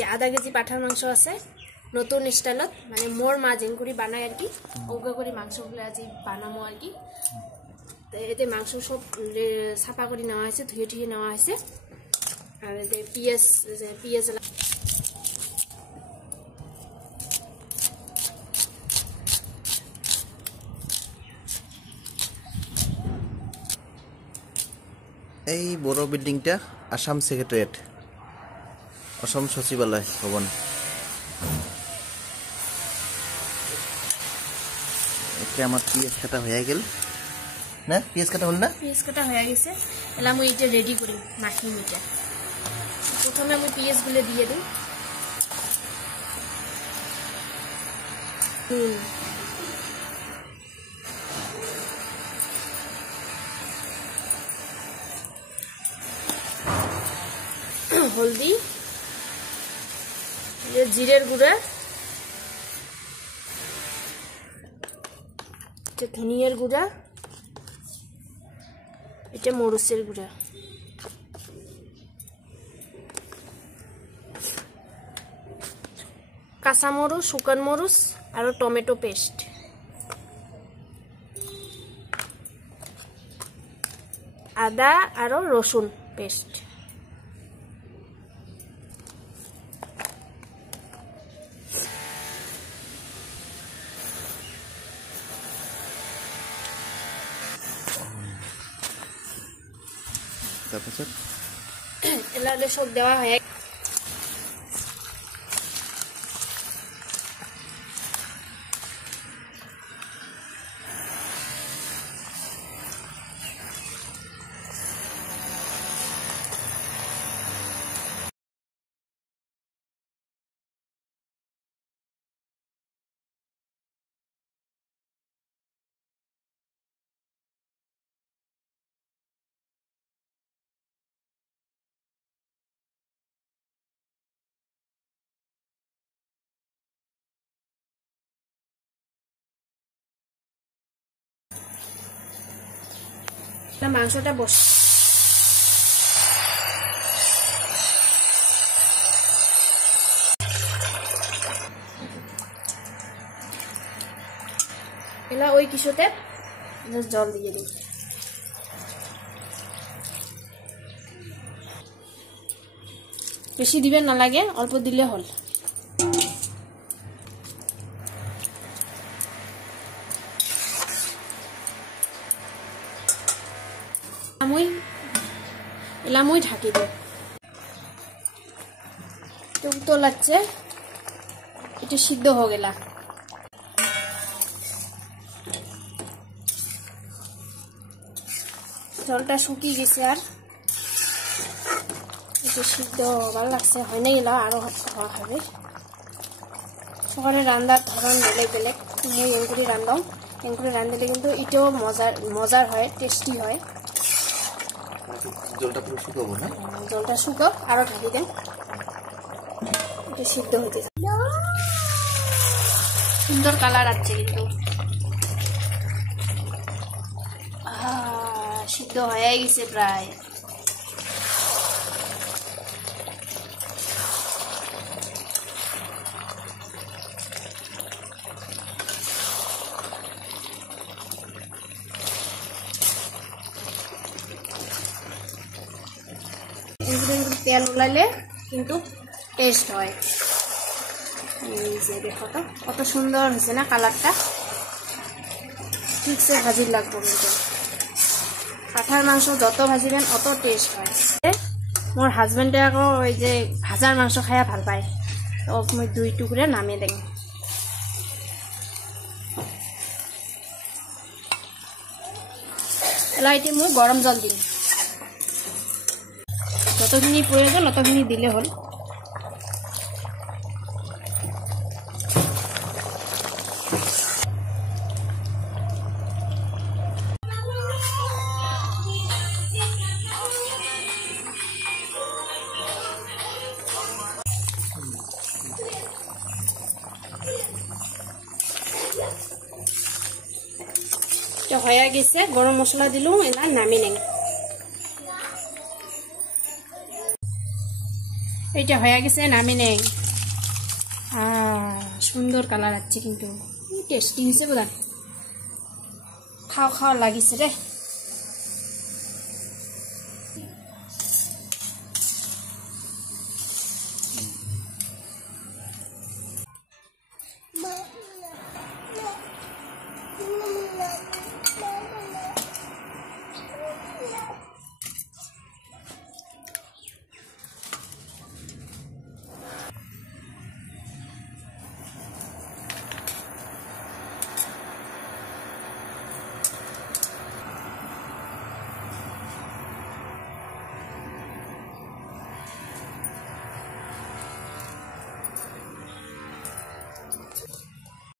এটা আধা কেজি পাঠার মাংস আছে নতুন স্টাইলত মানে মোর মা যেন করে বানায় আর কি ওগা করে মাংসগুলো আজি বানামো আর কি এতে মাংস সব ছাপা করে নেওয়া হয়েছে ধুয়ে ধুয়ে নেওয়া হয়েছে আর এতে পিঁয়াজ এই বড় বিল্ডিংটা আসাম সেক্রেটারিয়েট অসম সচিবালয় ভবন এটা আমার পিএস কাটা হয়ে গেল না পিএস কাটা হল না পিএস কাটা হয়ে গেছে এলা মই এটা রেডি করি মাখি মিটা প্রথমে আমি পিএস গুলো দিয়ে দিই हल्दी जिरेर गुड़ा धनियार गुड़ा এটা মরুচের গুঁড়া কাঁচা মরুচ শুকান মরুচ আর টমেটো পেস্ট আদা আর রসুন পেস্ট তারপর এলালে সব দেওয়া হয় মাংসটা বস এলা ওই কিছুতে জল দিয়ে দিই বেশি দিবেন না লাগে অল্প দিলে হল এলামই ঢাকি দিই তো লাগছে এটা সিদ্ধ হয়ে গেল জলটা শুকিয়ে গেছে আর এটা সিদ্ধ ভালো লাগছে হয় না এলা আরো হওয়া হবে সকালে রান্নার ধরন বেলেগ বেলেগ মই এঙ্কুরি রান্ধাও এঙ্কুরি রান্ধিলে কিন্তু এটাও মজার হয় টেস্টি হয় জলটা পুরো শুকাবো না জলটা শুকাও আরো ঢাকি দেন এটা সিদ্ধ হতে সুন্দর কালার আসছে কিন্তু সিদ্ধ হয়ে গেছে প্রায় তেল উলাইলে কিন্তু টেস্ট হয় এই যে দেখো তো কত সুন্দর হয়েছে না কালারটা ঠিকসে ভাজি লাগবে কিন্তু পাঠার মাংস যত ভাজিবেন অত টেস্ট হয় মোর হাজবেন্ডে আকৌ ওই যে ভাজার মাংস খাইয়া ভাল পায় তো মই 2 টুকরা নামিয়ে দেন এলা এটি মই গরম জল দিম যতখিনি প্রয়োজন ততখিনি দিলে হল হয়ে গেছে গরম মশলা দিলুম এলা নামি নেই এটা হয়ে গেছে নামি নেই সুন্দর কালার আছে কিন্তু টেস্টি হয়েছে বোধ খাওয়া লাগিছে রে